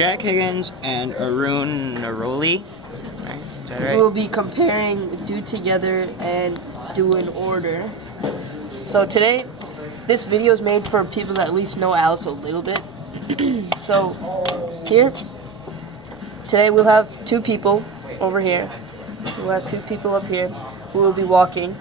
Jack Higgins and Arun Naroli. Right? Is that right? We'll be comparing do together and do in order. So today, this video is made for people that at least know Alice a little bit. So here, today we'll have two people over here. We'll have two people up here who will be walking.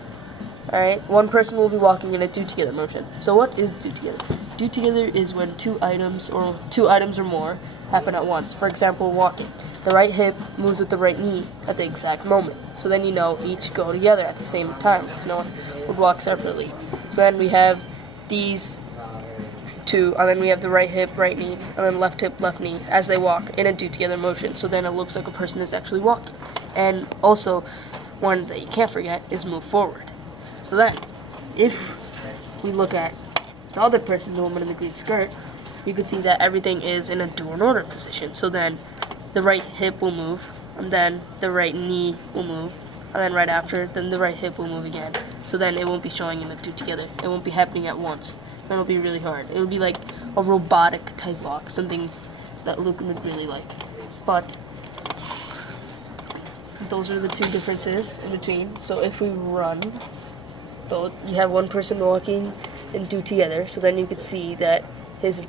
Alright, one person will be walking in a do together motion. So what is do together? Do together is when two items or more happen at once. For example, walking. The right hip moves with the right knee at the exact moment. So then you know each go together at the same time because no one would walk separately. So then we have these two, and then we have the right hip, right knee, and then left hip, left knee as they walk in a do together motion. So then it looks like a person is actually walking. And also, one that you can't forget is move forward. So then, if we look at the other person, the woman in the green skirt, you can see that everything is in a do in order position. So then, the right hip will move, and then the right knee will move, and then right after, then the right hip will move again. So then it won't be showing in a do together. It won't be happening at once. So it'll be really hard. It'll be like a robotic type walk, something that Luke would really like. But those are the two differences in between. So if we run, both, you have one person walking and do together, so then you could see that his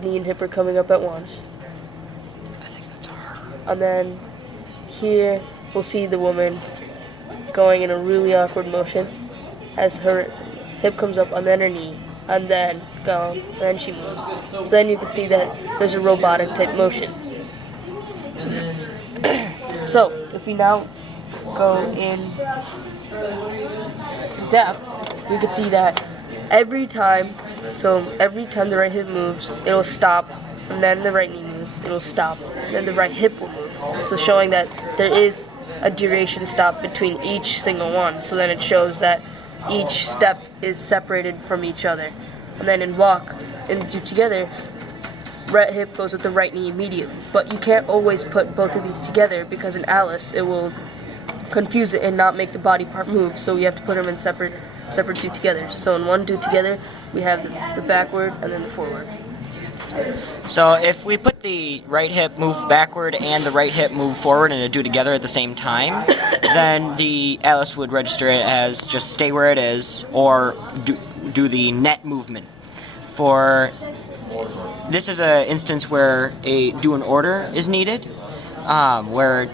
knee and hip are coming up at once. I think that's her. And then here we'll see the woman going in a really awkward motion as her hip comes up and then her knee, and then go, and then she moves. So then you can see that there's a robotic type motion. So if we now go in depth, we can see that every time the right hip moves, it'll stop, and then the right knee moves, it'll stop, and then the right hip will move. So showing that there is a duration stop between each single one. So then it shows that each step is separated from each other. And then in walk and do together, right hip goes with the right knee immediately. But you can't always put both of these together because in Alice it will confuse it and not make the body part move. So we have to put them in separate do together. So in one do together, we have the backward and then the forward. So if we put the right hip move backward and the right hip move forward and do together at the same time, then the Alice would register it as just stay where it is or do the net movement. For this is an instance where a do in order is needed, where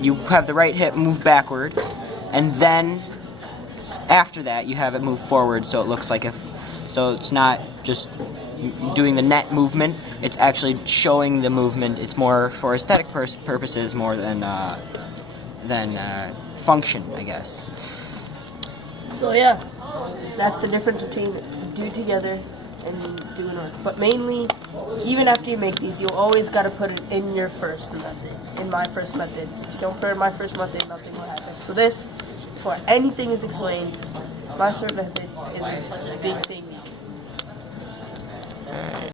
you have the right hip move backward, and then after that you have it move forward, so it looks like so it's not just doing the net movement, it's actually showing the movement. It's more for aesthetic purposes more than function, I guess. So yeah, that's the difference between do together and do in order. But mainly, even after you make these, you'll always got to put it in your first method. In my first method. If you don't put it in my first method, nothing will happen. So this, before anything is explained, my first method is a big thing.